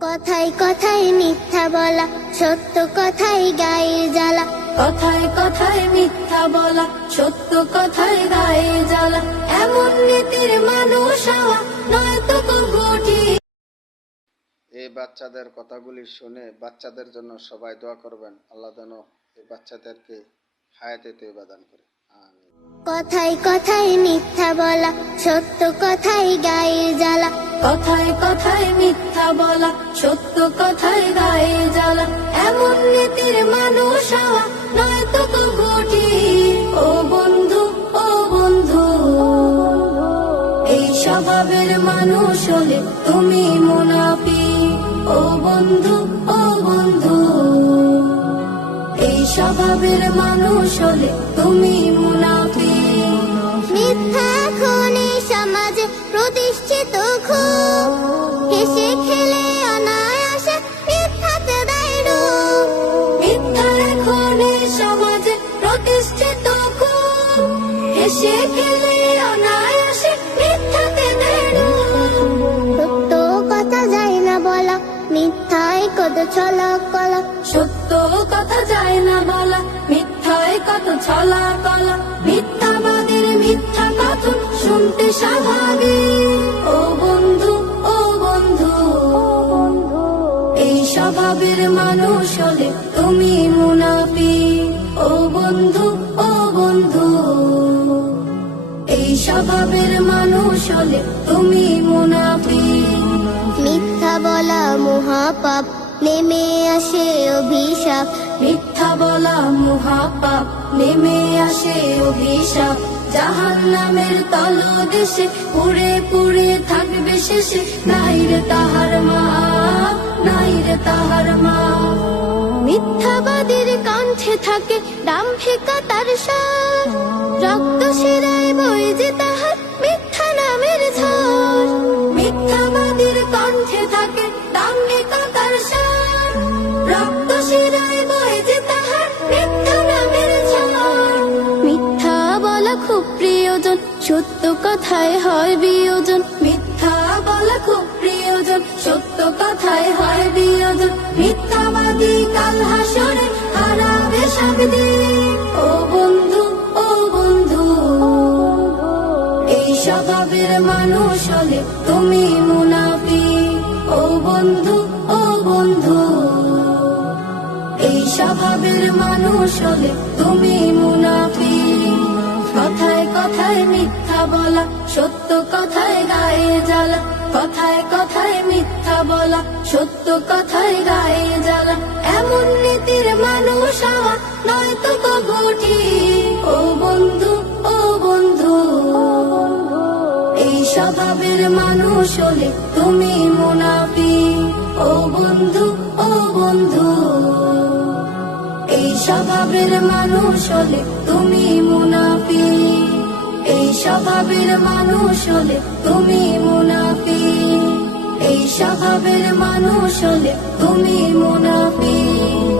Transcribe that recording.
কথায় কথায় মিথ্যা বলা, সত্য কথায় গায়ে জ্বালা। কথায় কথায় মিথ্যা বলা, সত্য কথায় গায়ে জ্বালা। এমন নীতির মানুষ হওয়া নয়তো কবু ঠিক। এই বাচ্চাদের কথাগুলি শুনে বাচ্চাদের জন্য সবাই দোয়া করবেন। আল্লাহ যেন এই বাচ্চাদেরকে হায়াতে তৈবা দান করে। আমিন। কথায় কথায় মিথ্যা বলা, সত্য কথায় গায়ে জ্বালা। কথায় কথায় মিথ্যা বলা, সত্য কথায় গায়ে জ্বালা। এমন নীতির মানুষ হওয়া নয়তো কবু ঠিক। ও বন্ধু, ও বন্ধু, এই স্বভাবের মানুষ হলে তুমি মুনাফিক। ও বন্ধু, ও বন্ধু, এই স্বভাবের মানুষ হলে তুমি মুনাফিক। মিথ্যা এখন এই সমাজে প্রতিষ্ঠিত খুব, হেসে খেলে অনায়াসে মিথ্যাতে দেয় ডুব। মিথ্যা এখন এই সমাজে প্রতিষ্ঠিত খুব, হেসে খেলে অনায়াসে মিথ্যাতে দেয় ডুব। সত্য কথা যায় না বলা, মিথ্যায় কত ছলা কলা। সত্য কথা যায় না বলা, মিথ্যায় কত ছলা কলা। মিথ্যাবাদীর মিথ্যা কথা শুনতে স্বাভাবিক। ও বন্ধু, ও বন্ধু, এই স্বভাবের মানুষ হলে তুমি মুনাফিক। ও বন্ধু, ও বন্ধু, এই স্বভাবের মানুষ হলে তুমি মুনাফিক। মিথ্যা বলা মহাপাপ, নেমে আসে অভিশাপ। মিথ্যা বলা মহাপাপ, নেমে আসে অভিশাপ। জাহান্নামের তলদেশে পুড়ে পুড়ে থাকবে শেষে। নাই রে তাহার মা, নাই রে তাহার মা। মিথ্যাবাদীর কণ্ঠে থাকে দাম্ভিকতার সার, রক্ত শিরায় বয়ে যে তাহার মিথ্যা নামের ঝড়। মিথ্যাবাদীর কণ্ঠে থাকে দাম্ভিকতার সার, রক্ত শিরায় বয়ে যে তাহার মিথ্যা নামের ঝড়। মিথ্যা বলা খুব প্রিয়জন, সত্য কথায় হয় বিয়োজন। মিথ্যা বলা খুব প্রিয়জন, সত্য কথায় হয় বিয়োজন। মিথ্যাবাদী কাল হাসরে হারাবে শাব্দিক। ও বন্ধু, ও বন্ধু, এই স্বভাবের মানুষ হলে তুমি মুনাফিক। ও বন্ধু, ও বন্ধু, এই স্বভাবের মানুষ হলে তুমি মুনাফিক। কথায় কথায় মিথ্যা বলা, সত্য কথায় গায়ে জ্বালা। কথায় কথায় মিথ্যা বলা, সত্য কথায় গায়ে জ্বালা। এমন নীতির মানুষ হওয়া নয়তো কবু ঠিক। ও বন্ধু, ও বন্ধু, এই স্বভাবের মানুষ হলে তুমি মুনাফিক। ও বন্ধু, ও বন্ধু, এই স্বভাবের মানুষ হলে তুমি মুনাফিক। এই স্বভাবের মানুষ হলে তুমি মুনাফিক। এই স্বভাবের মানুষ হলে তুমি মুনাফিক।